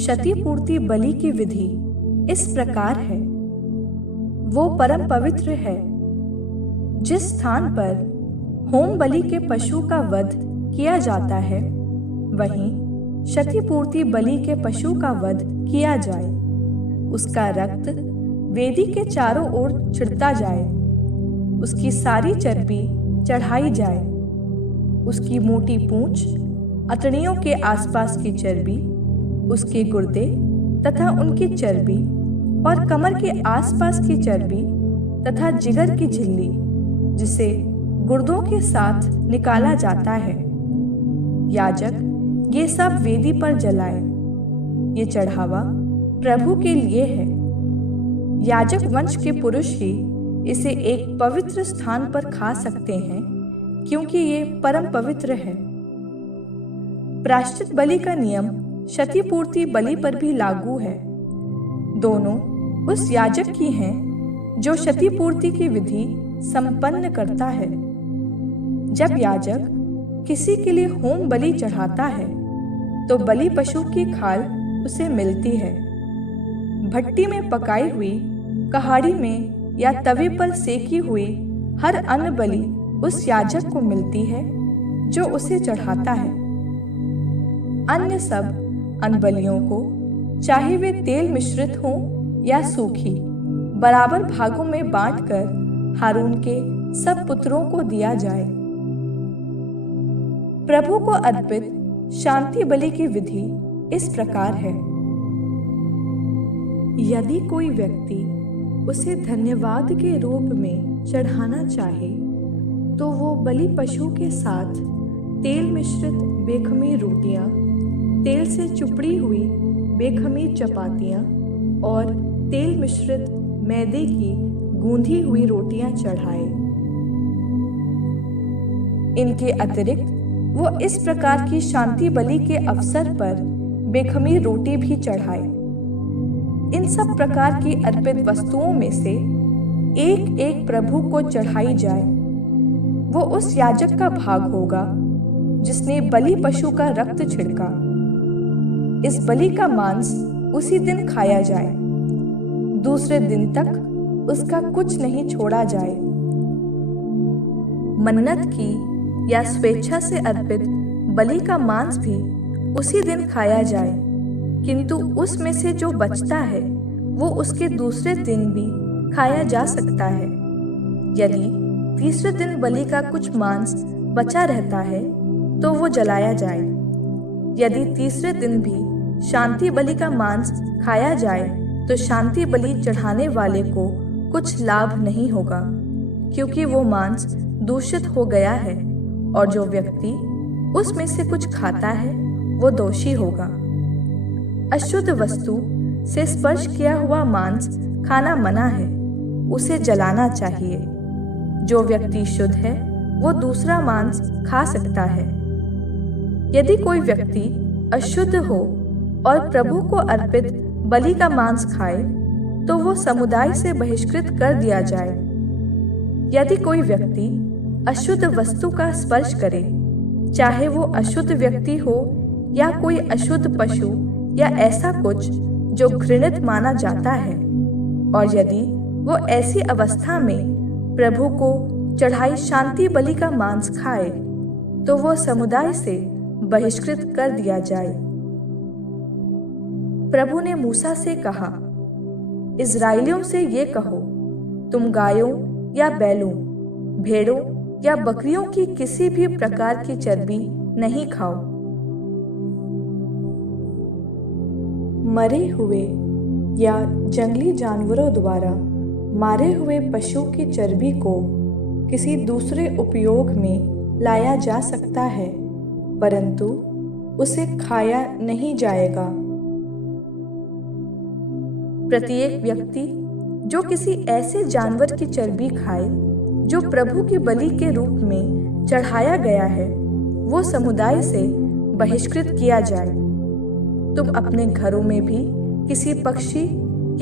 क्षतिपूर्ति बलि की विधि इस प्रकार है। वो परम पवित्र है। जिस स्थान पर होम बलि के पशु का वध किया जाता है, वहीं क्षतिपूर्ति बलि के पशु का वध किया जाए। उसका रक्त वेदी के चारों ओर छिड़ता जाए। उसकी सारी चर्बी चढ़ाई जाए। उसकी मोटी पूंछ, अतड़ियों के आसपास की चर्बी, उसके गुर्दे तथा उनकी चर्बी और कमर के आसपास की चर्बी तथा जिगर की झिल्ली, जिसे गुर्दों के साथ निकाला जाता है, याजक ये सब वेदी पर जलाए। ये चढ़ावा प्रभु के लिए है। याजक वंश के पुरुष ही इसे एक पवित्र स्थान पर खा सकते हैं, क्योंकि ये परम पवित्र है। प्रायश्चित बलि का नियम क्षतिपूर्ति बलि पर भी लागू है। दोनों उस याजक की हैं जो क्षतिपूर्ति की विधि संपन्न करता है। जब याजक किसी के लिए होम बलि चढ़ाता है, तो बलि पशु की खाल उसे मिलती है। भट्टी में पकाई हुई, कहाड़ी में या तवे पर सेकी हुई हर अन्न बलि उस याजक को मिलती है जो उसे चढ़ाता है। अन्य सब अन्न बलियों को, चाहे वे तेल मिश्रित हों या सूखी, बराबर भागों में बांटकर हारून के सब पुत्रों को दिया जाए। प्रभु को अर्पित शांति बलि की विधि इस प्रकार है। यदि कोई व्यक्ति उसे धन्यवाद के रूप में चढ़ाना चाहे, तो वो बलि पशु के साथ तेल मिश्रित बेखमीर रोटियां, तेल से चुपड़ी हुई बेखमीर चपातियां और तेल मिश्रित मैदे की गूंधी हुई रोटियां चढ़ाए। इनके अतिरिक्त वो इस प्रकार की शांति बलि के अवसर पर बेखमीर रोटी भी चढ़ाए। इन सब प्रकार की अर्पित वस्तुओं में से एक एक प्रभु को चढ़ाई जाए। वो उस याजक का भाग होगा जिसने बलि पशु का रक्त छिड़का। इस बलि का मांस उसी दिन खाया जाए। दूसरे दिन तक उसका कुछ नहीं छोड़ा जाए। मन्नत की या स्वेच्छा से अर्पित बलि का मांस भी उसी दिन खाया जाए, किंतु उसमें से जो बचता है वो उसके दूसरे दिन भी खाया जा सकता है। यदि तीसरे दिन बलि का कुछ मांस बचा रहता है तो वो जलाया जाए। यदि तीसरे दिन भी शांति बलि का मांस खाया जाए तो शांति बलि चढ़ाने वाले को कुछ लाभ नहीं होगा, क्योंकि वो मांस दूषित हो गया है, और जो व्यक्ति उसमें से कुछ खाता है वो दोषी होगा। अशुद्ध वस्तु से स्पर्श किया हुआ मांस खाना मना है, उसे जलाना चाहिए। जो व्यक्ति शुद्ध है वो दूसरा मांस खा सकता है। यदि कोई व्यक्ति अशुद्ध हो और प्रभु को अर्पित बलि का मांस खाए, तो वो समुदाय से बहिष्कृत कर दिया जाए। यदि कोई व्यक्ति अशुद्ध वस्तु का स्पर्श करे, चाहे वो अशुद्ध व्यक्ति हो या कोई अशुद्ध पशु या ऐसा कुछ जो घृणित माना जाता है, और यदि वो ऐसी अवस्था में प्रभु को चढ़ाई शांति बलि का मांस खाए, तो वो समुदाय से बहिष्कृत कर दिया जाए। प्रभु ने मूसा से कहा, इस्राएलियों से ये कहो, तुम गायों या बैलों, भेड़ों या बकरियों की किसी भी प्रकार की चर्बी नहीं खाओ। मरे हुए या जंगली जानवरों द्वारा मारे हुए पशु की चर्बी को किसी दूसरे उपयोग में लाया जा सकता है, परंतु उसे खाया नहीं जाएगा। प्रत्येक व्यक्ति जो किसी ऐसे जानवर की चर्बी खाए जो प्रभु की बलि के रूप में चढ़ाया गया है, वो समुदाय से बहिष्कृत किया जाए। तुम अपने घरों में भी किसी पक्षी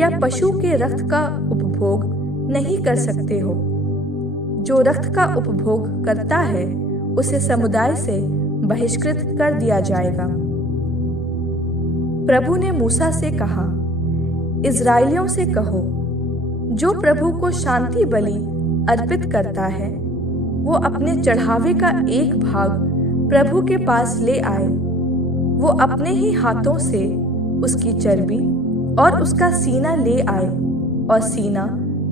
या पशु के रक्त का उपभोग नहीं कर सकते हो। जो रक्त का उपभोग करता है उसे समुदाय से बहिष्कृत कर दिया जाएगा। प्रभु ने मूसा से कहा, इस्राएलियों से कहो, जो प्रभु को शांति बलि अर्पित करता है वो अपने चढ़ावे का एक भाग प्रभु के पास ले आए। वो अपने ही हाथों से उसकी चर्बी और उसका सीना ले आए और सीना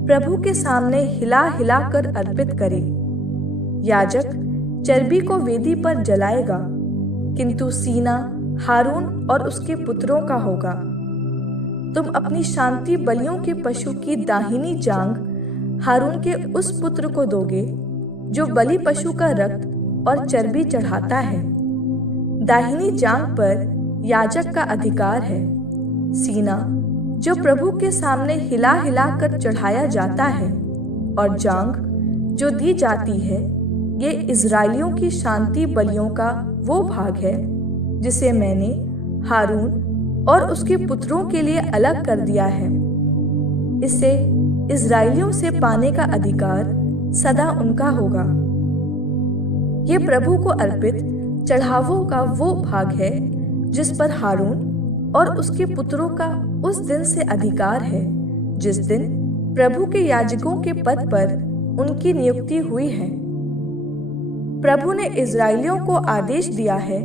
प्रभु के सामने हिला हिला कर अर्पित करे। याजक चर्बी को वेदी पर जलाएगा, किंतु सीना हारून और उसके पुत्रों का होगा। तुम अपनी शांति बलियों के पशु की दाहिनी जांघ हारून के उस पुत्र को दोगे जो बलि पशु का रक्त और चर्बी चढ़ाता है। दाहिनी जांघ पर याजक का अधिकार है। सीना जो प्रभु के सामने हिला हिला कर चढ़ाया जाता है और जांघ जो दी जाती है, ये इज़राइलियों की शांति बलियों का वो भाग है जिसे मैंने हारून और उसके पुत्रों के लिए अलग कर दिया है। इससे इज़राइलियों से पाने का अधिकार सदा उनका होगा। ये प्रभु को अर्पित चढ़ावों का वो भाग है जिस पर हारून और उसके पुत्रों का उस दिन से अधिकार है जिस दिन प्रभु के याजकों के पद पर उनकी नियुक्ति हुई है। प्रभु ने इज़राइलियों को आदेश दिया है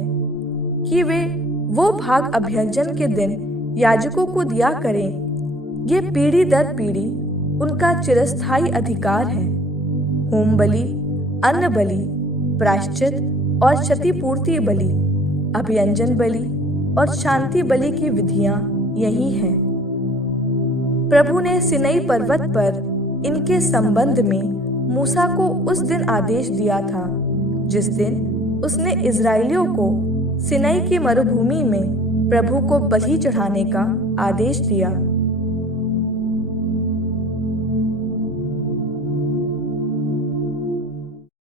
कि वे वो भाग अभ्यंजन के दिन याजकों को दिया करें। ये पीढ़ी दर पीढ़ी उनका चिरस्थायी अधिकार है। होम बलि, अन्न बलि, प्रायश्चित और क्षतिपूर्ति बलि, अभ्यंजन बलि और शांति बलि की विधियां यही हैं। प्रभु ने सिनई पर्वत पर इनके संबंध में मूसा को उस दिन आदेश दिया था जिस दिन उसने इज़राइलियों को सिनई की मरुभूमि में प्रभु को बलि चढ़ाने का आदेश दिया।